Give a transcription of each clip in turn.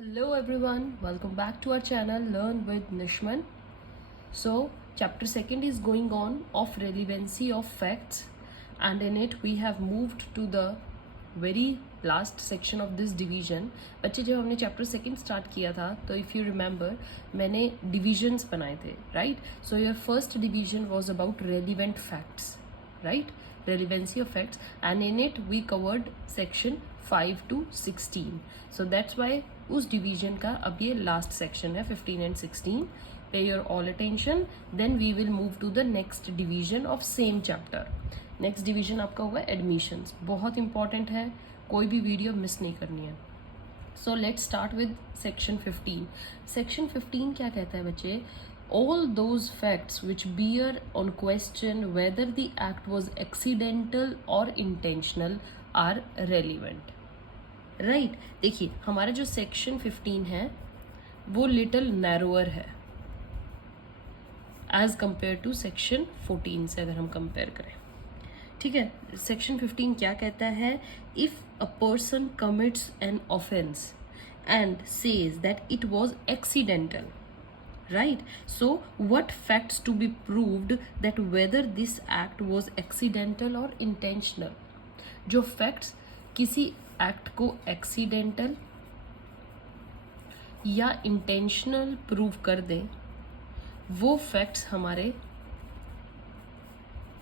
Hello everyone, welcome back to our channel Learn with Nishman. So, chapter 2 is going on of relevancy of facts, and in it we have moved to the very last section of this division. बच्चे जब हमने chapter 2 start किया था तो if you remember मैंने divisions बनाए थे, right? So your first division was about relevant facts, right? Relevancy of facts, and in it we covered section 5 to 16. So that's why उस डिवीजन का अब ये लास्ट सेक्शन है 15 and 16. Pay your all attention, then we will move to the next division of same chapter. Next division आपका हुआ admissions. बहुत important है, कोई भी वीडियो मिस नहीं करनी है. So let's start with section 15. Section 15 क्या कहता है बच्चे? All those facts which bear on question whether the act was accidental or intentional are relevant. Right देखिए हमारा जो सेक्शन 15 है वो लिटिल नैरोअर है एज कंपेयर टू सेक्शन 14 से अगर हम कंपेयर करें. ठीक है, सेक्शन 15 क्या कहता है? If a person commits an offence and says that it was accidental, right? So what facts to be proved that whether this act was accidental or intentional? जो facts किसी एक्ट को accidental या intentional prove कर दें, वो facts हमारे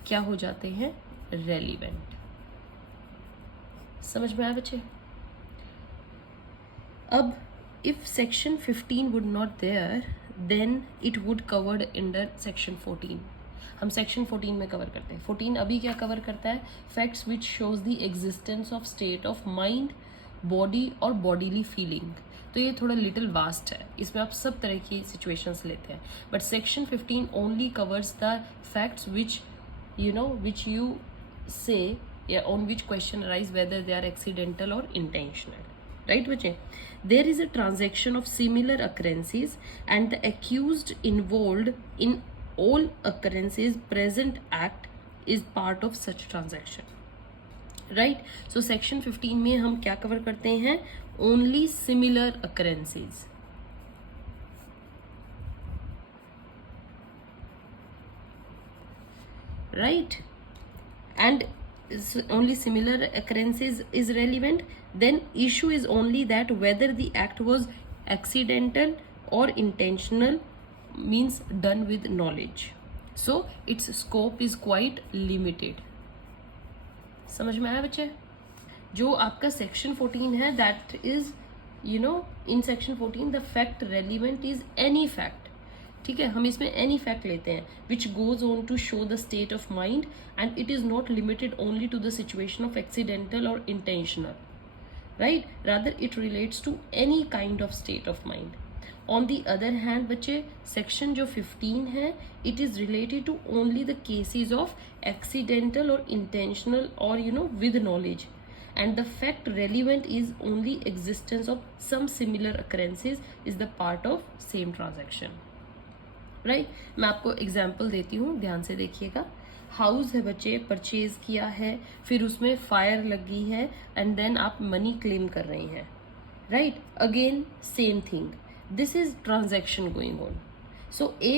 क्या हो जाते हैं? रेलिवेंट. समझ में आया बच्चे? अब if section 15 would not there then it would covered under section 14. हम सेक्शन 14 में कवर करते हैं. 14 अभी क्या कवर करता है? Facts which shows the existence of state of mind, body और बॉडीली फीलिंग. तो ये थोड़ा लिटिल वास्ट है, इसमें आप सब तरह की सिचुएशंस लेते हैं. But section 15 only covers the facts which you say या on which question arise whether they are accidental और इंटेंशनल. राइट बच्चे? There is a transaction of similar occurrences and the accused involved in all occurrences present act is part of such transaction. Right? So section 15 में हम क्या cover करते हैं? Only similar occurrences. Right? And only similar occurrences is relevant. Then issue is only that whether the act was accidental or intentional, means done with knowledge. So its scope is quite limited. समझ में आया बच्चे? जो आपका section 14 है that is in section 14 the fact relevant is any fact. ठीक है, हम इसमें any fact लेते हैं which goes on to show the state of mind and it is not limited only to the situation of accidental or intentional. Right? Rather it relates to any kind of state of mind. On the other hand बच्चे section जो 15 है it is related to only the cases of accidental or intentional or with knowledge, and the fact relevant is only existence of some similar occurrences is the part of same transaction. Right? मैं आपको example देती हूँ, ध्यान से देखिएगा. House है बच्चे, purchase किया है, फिर उसमें फायर लगी है एंड देन आप मनी क्लेम कर रही हैं. Right? Again same thing. This is transaction going on. So A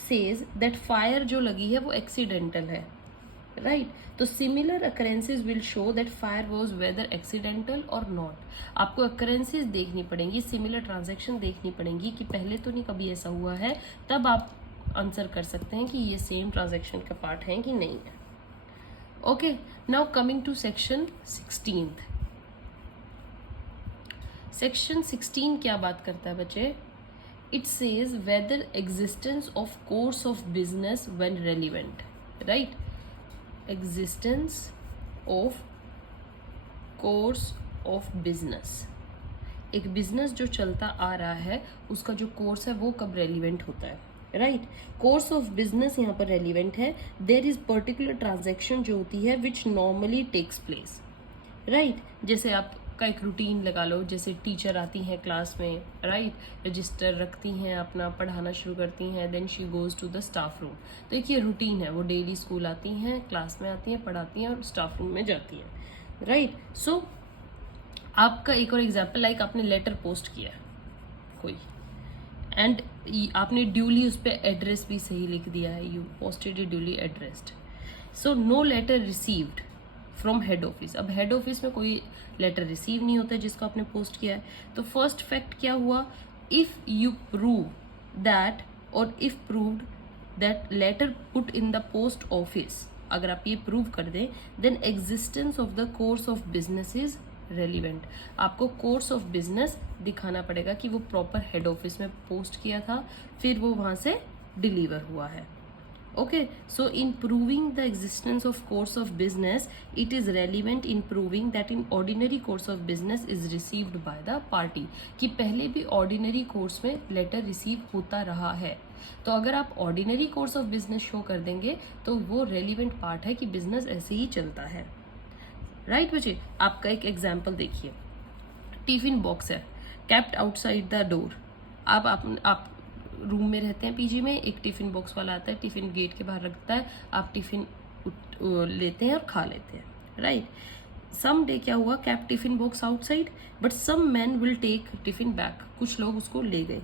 says that fire जो लगी है वो accidental है, right? तो similar occurrences will show that fire was whether accidental or not. आपको occurrences देखनी पड़ेंगी, similar transaction देखनी पड़ेंगी कि पहले तो नहीं कभी ऐसा हुआ है, तब आप आंसर कर सकते हैं कि ये सेम ट्रांजेक्शन का पार्ट है कि नहीं है. Okay, now coming to section 16. Section 16 क्या बात करता है बच्चे? It says whether existence of course of business when relevant. Right? Existence of course of business. एक बिजनेस जो चलता आ रहा है उसका जो कोर्स है वो कब रेलिवेंट होता है? राइट? कोर्स ऑफ बिजनेस यहाँ पर रेलिवेंट है. देयर इज पर्टिकुलर ट्रांजेक्शन जो होती है which normally takes place. Right? जैसे आप का एक रूटीन लगा लो, जैसे टीचर आती हैं क्लास में, राइट? रजिस्टर रखती हैं, अपना पढ़ाना शुरू करती हैं, then she goes to the staff room. तो एक ये रूटीन है, वो डेली स्कूल आती हैं, क्लास में आती हैं, पढ़ाती हैं और स्टाफ रूम में जाती हैं. राइट? सो आपका एक और एग्जाम्पल, लाइक आपने लेटर पोस्ट किया है, कोई, एंड आपने ड्यूली उस पर एड्रेस भी सही लिख दिया है, you posted it duly addressed, so no letter received from head office. अब हेड ऑफिस में कोई लेटर रिसीव नहीं होता जिसको आपने पोस्ट किया है। तो फर्स्ट फैक्ट क्या हुआ, इफ यू प्रूव दैट और if proved that letter put in the post office, अगर आप ये प्रूव कर दें, then existence of the course of business is relevant. आपको कोर्स ऑफ बिजनेस दिखाना पड़ेगा कि वो प्रॉपर हेड ऑफिस में पोस्ट किया था, फिर वो वहां से डिलीवर हुआ है। Okay, so in proving the existence of course of business, it is relevant in proving that in ordinary course of business is received by the party, कि पहले भी ordinary course में letter receive होता रहा है। तो अगर आप ordinary course of business show कर देंगे तो वो relevant part है कि business ऐसे ही चलता है, right बच्चे। आपका एक example देखिए, टिफिन बॉक्स है kept outside the door। आप रूम में रहते हैं पीजी में, एक टिफिन बॉक्स वाला आता है, टिफिन गेट के बाहर रखता है, आप टिफिन लेते हैं और खा लेते हैं, राइट। सम डे क्या हुआ, cap tiffin box outside but some man will take tiffin back, कुछ लोग उसको ले गए।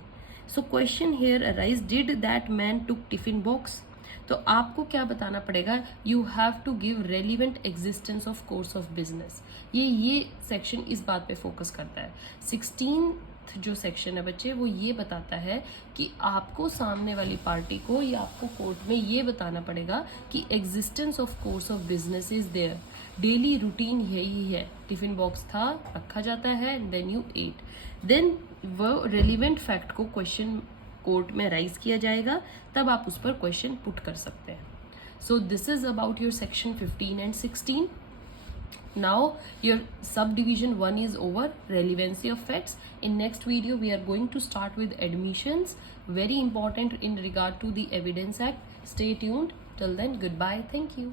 So question here arise, did that man took tiffin box. तो आपको क्या बताना पड़ेगा, you have to give relevant existence of course of business. ये सेक्शन इस बात पे फोकस करता है। 16 जो सेक्शन है बच्चे, वो ये बताता है कि आपको सामने वाली पार्टी को या आपको कोर्ट में ये बताना पड़ेगा कि existence of course of business is there, daily routine यही है, टिफिन बॉक्स था, रखा जाता है, देन यू एट, देन वो रेलिवेंट फैक्ट को क्वेश्चन कोर्ट में राइज किया जाएगा, तब आप उस पर क्वेश्चन पुट कर सकते हैं। So this is about your section 15 and 16. Now your subdivision 1 is over, relevancy of facts. In next video we are going to start with admissions, very important in regard to the Evidence Act. Stay tuned. Till then, goodbye. Thank you.